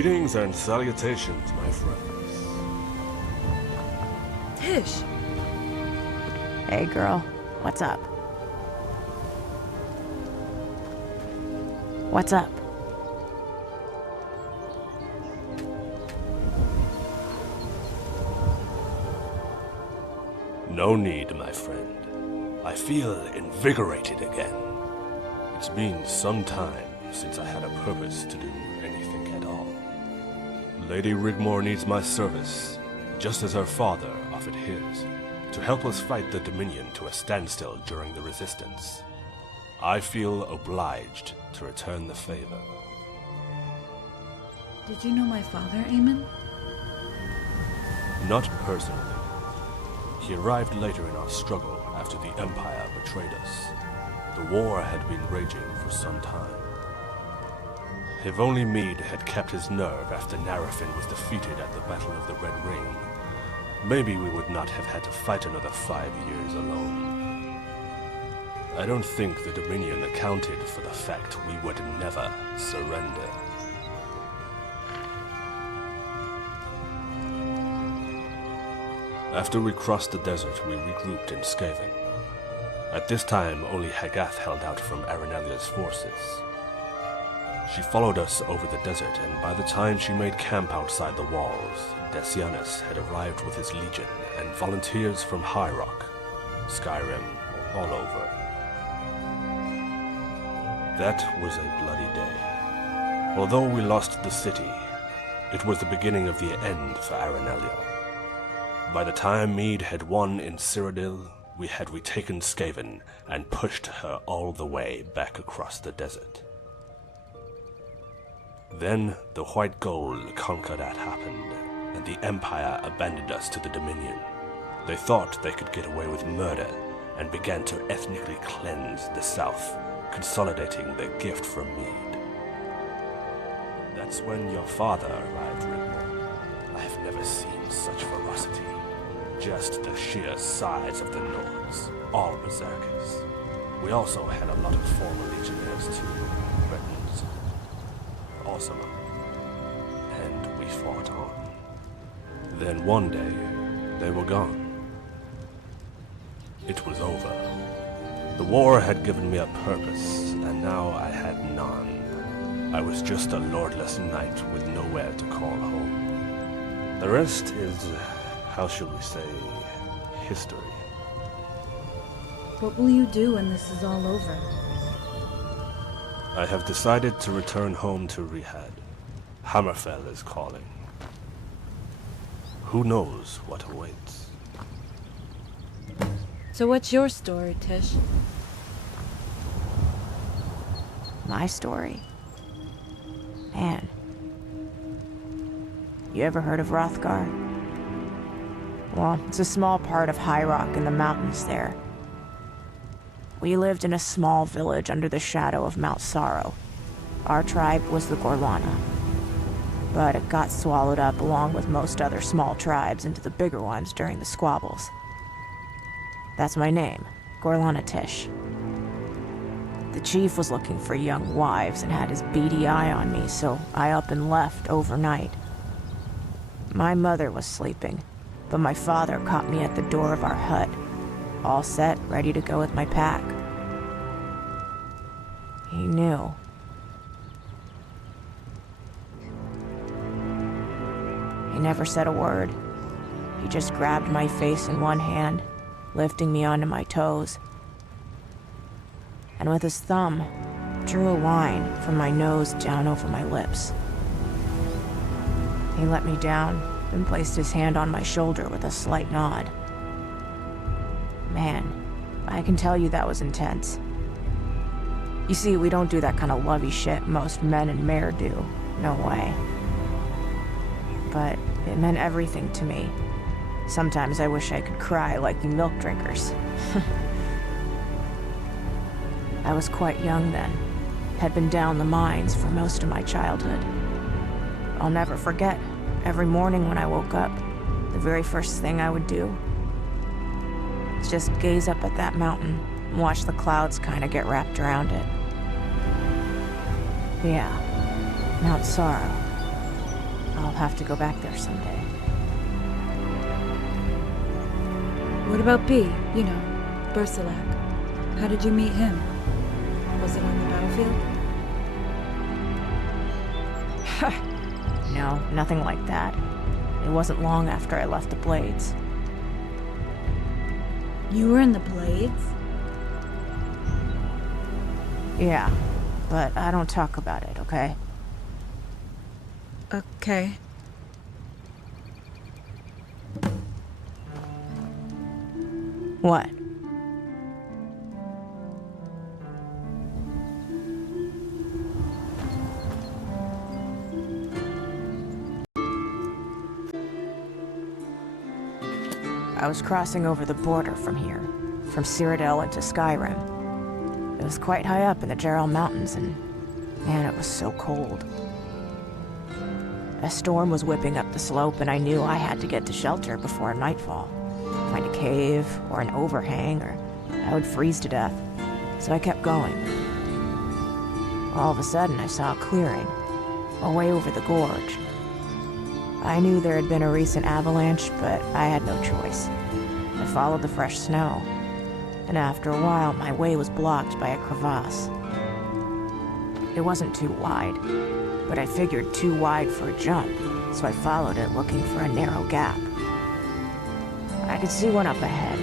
Greetings and salutations, my friends. Tish! Hey girl, what's up? What's up? No need, my friend. I feel invigorated again. It's been some time since I had a purpose to do anything at all. Lady Rigmor needs my service, just as her father offered his, to help us fight the Dominion to a standstill during the Resistance. I feel obliged to return the favor. Did you know my father, Eamon? Not personally. He arrived later in our struggle after the Empire betrayed us. The war had been raging for some time. If only Meade had kept his nerve after Narafin was defeated at the Battle of the Red Ring, maybe we would not have had to fight another 5 years alone. I don't think the Dominion accounted for the fact we would never surrender. After we crossed the desert, we regrouped in Skaven. At this time, only Hagath held out from Arenalia's forces. She followed us over the desert, and by the time she made camp outside the walls, Decianus had arrived with his legion and volunteers from High Rock, Skyrim, all over. That was a bloody day. Although we lost the city, it was the beginning of the end for Arenalia. By the time Meade had won in Cyrodiil, we had retaken Skaven and pushed her all the way back across the desert. Then the White Gold Concordat happened, and the Empire abandoned us to the Dominion. They thought they could get away with murder, and began to ethnically cleanse the South, consolidating their gift from Meade. That's when your father arrived, Rigmor. I have never seen such ferocity. Just the sheer size of the Nords, all berserkers. We also had a lot of former legionnaires too, Bretons. Awesome. And we fought on. Then one day, they were gone. It was over. The war had given me a purpose, and now I had none. I was just a lordless knight with nowhere to call home. The rest is, how shall we say, history. What will you do when this is all over? I have decided to return home to Rihad. Hammerfell is calling. Who knows what awaits? So what's your story, Tish? My story? Man. You ever heard of Hrothgar? Well, it's a small part of High Rock in the mountains there. We lived in a small village under the shadow of Mount Sorrow. Our tribe was the Gorlana. But it got swallowed up along with most other small tribes into the bigger ones during the squabbles. That's my name, Gorlana Tish. The chief was looking for young wives and had his beady eye on me, so I up and left overnight. My mother was sleeping, but my father caught me at the door of our hut, all set, ready to go with my pack. He knew. He never said a word. He just grabbed my face in one hand, lifting me onto my toes, and with his thumb, drew a line from my nose down over my lips. He let me down, then placed his hand on my shoulder with a slight nod. Man, I can tell you that was intense. You see, we don't do that kind of lovey shit most men and mare do. No way. But it meant everything to me. Sometimes I wish I could cry like you milk drinkers. I was quite young then. Had been down the mines for most of my childhood. I'll never forget, every morning when I woke up, the very first thing I would do is just gaze up at that mountain and watch the clouds kind of get wrapped around it. Yeah, Mount Sorrow. I'll have to go back there someday. What about B? You know, Bersalak. How did you meet him? Was it on the battlefield? No, nothing like that. It wasn't long after I left the Blades. You were in the Blades? Yeah, but I don't talk about it, okay? Okay. What? I was crossing over the border from here, from Cyrodiil into Skyrim. It was quite high up in the Gerald Mountains, and man, it was so cold. A storm was whipping up the slope, and I knew I had to get to shelter before nightfall. Find a cave, or an overhang, or I would freeze to death. So I kept going. All of a sudden, I saw a clearing, away over the gorge. I knew there had been a recent avalanche, but I had no choice. I followed the fresh snow, and after a while, my way was blocked by a crevasse. It wasn't too wide, but I figured too wide for a jump, so I followed it looking for a narrow gap. I could see one up ahead.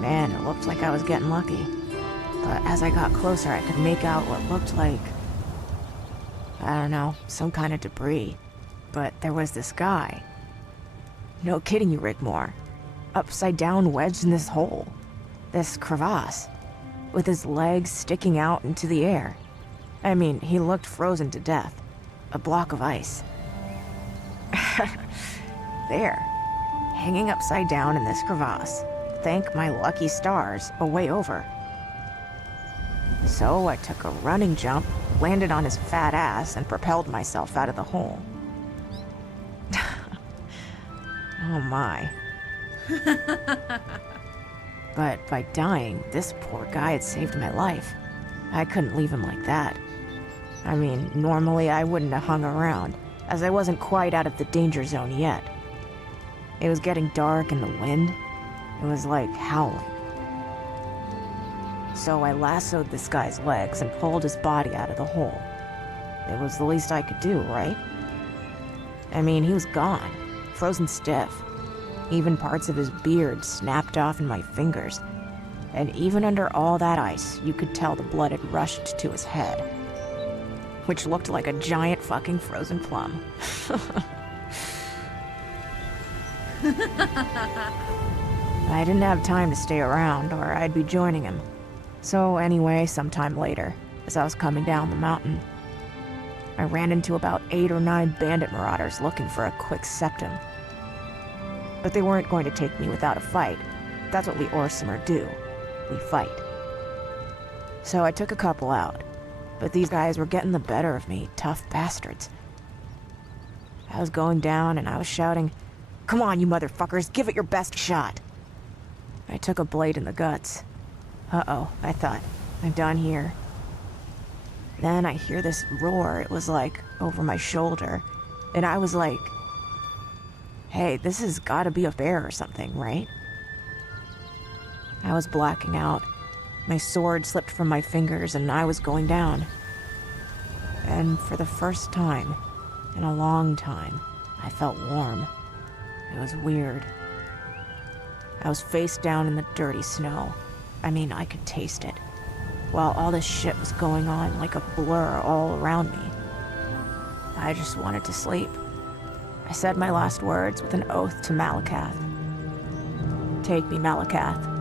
Man, it looked like I was getting lucky. But as I got closer, I could make out what looked like, I don't know, some kind of debris. But there was this guy. No kidding you, Rigmor. Upside down wedged in this hole. This crevasse. With his legs sticking out into the air. I mean, he looked frozen to death. A block of ice. There. Hanging upside down in this crevasse. Thank my lucky stars, a way over. So I took a running jump, landed on his fat ass, and propelled myself out of the hole. Oh my. But by dying, this poor guy had saved my life. I couldn't leave him like that. I mean, normally I wouldn't have hung around, as I wasn't quite out of the danger zone yet. It was getting dark and the wind, it was like howling. So I lassoed this guy's legs and pulled his body out of the hole. It was the least I could do, right? I mean, he was gone, frozen stiff. Even parts of his beard snapped off in my fingers. And even under all that ice, you could tell the blood had rushed to his head. Which looked like a giant fucking frozen plum. I didn't have time to stay around, or I'd be joining him. So anyway, sometime later, as I was coming down the mountain, I ran into about 8 or 9 bandit marauders looking for a quick septum. But they weren't going to take me without a fight. That's what we Orsimer do. We fight. So I took a couple out, but these guys were getting the better of me, tough bastards. I was going down and I was shouting, "Come on, you motherfuckers, give it your best shot." I took a blade in the guts. Uh-oh, I thought, I'm done here. Then I hear this roar, it was like over my shoulder, and I was like, hey, this has gotta be a bear or something, right? I was blacking out. My sword slipped from my fingers and I was going down. And for the first time, in a long time, I felt warm. It was weird. I was face down in the dirty snow. I mean, I could taste it. While all this shit was going on like a blur all around me. I just wanted to sleep. I said my last words with an oath to Malakath. Take me, Malakath.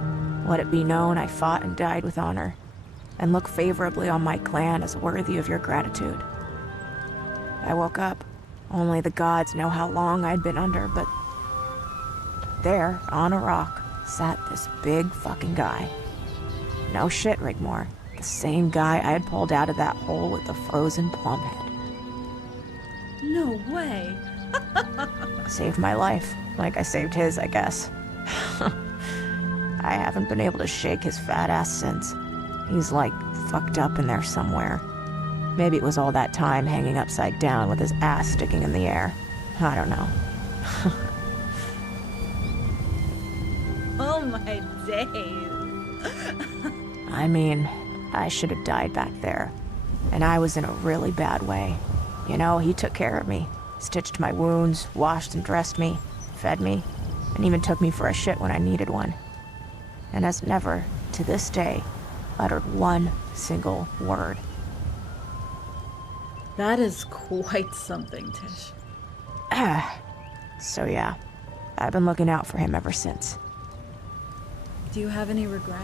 Let it be known I fought and died with honor, and look favorably on my clan as worthy of your gratitude. I woke up. Only the gods know how long I'd been under, but there, on a rock, sat this big fucking guy. No shit, Rigmor. The same guy I had pulled out of that hole with the frozen plum head. No way. Saved my life, like I saved his, I guess. I haven't been able to shake his fat ass since. He's like fucked up in there somewhere. Maybe it was all that time hanging upside down with his ass sticking in the air. I don't know. Oh my days. I mean, I should have died back there. And I was in a really bad way. You know, he took care of me. Stitched my wounds, washed and dressed me, fed me, and even took me for a shit when I needed one. And has never, to this day, uttered one single word. That is quite something, Tish. So yeah, I've been looking out for him ever since. Do you have any regrets?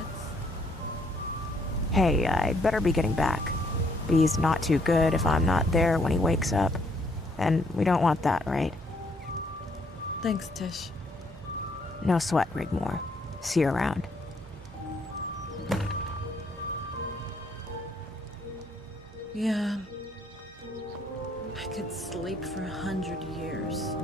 Hey, I'd better be getting back. B's not too good if I'm not there when he wakes up. And we don't want that, right? Thanks, Tish. No sweat, Rigmor. See you around. Yeah. I could sleep for 100 years.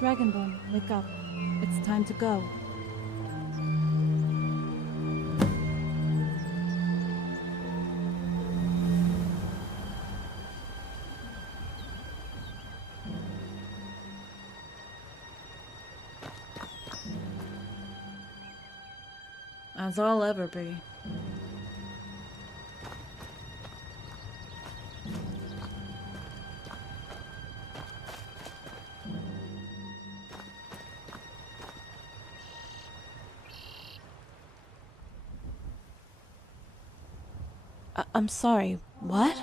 Dragonborn, wake up. It's time to go. As I'll ever be. I'm sorry, what?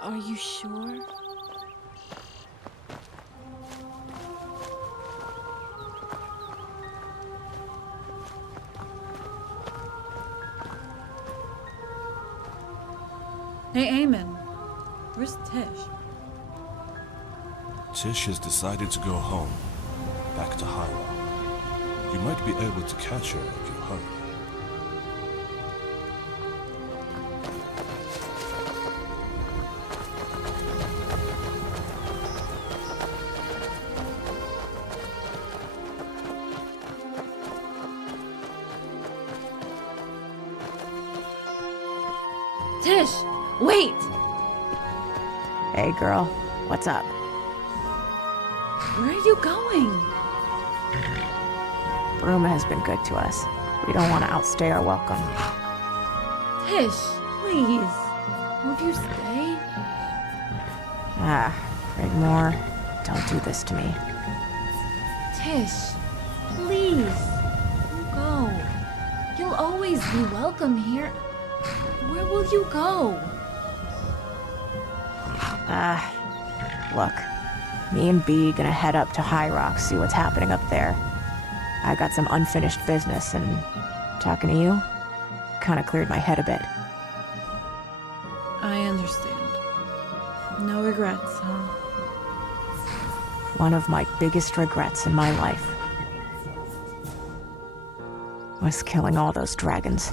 Are you sure? Hey, Eamon. Where's Tish? Tish has decided to go home, back to Hyra. You might be able to catch her if you hurry. Tish! Wait! Hey, girl. What's up? Where are you going? Bruma has been good to us. We don't want to outstay our welcome. Tish, please. Won't you stay? Rigmor, don't do this to me. Tish, please. Don't go. You'll always be welcome here. Where will you go? Look. Me and B gonna head up to High Rock, see what's happening up there. I got some unfinished business, and talking to you kinda cleared my head a bit. I understand. No regrets, huh? One of my biggest regrets in my life was killing all those dragons.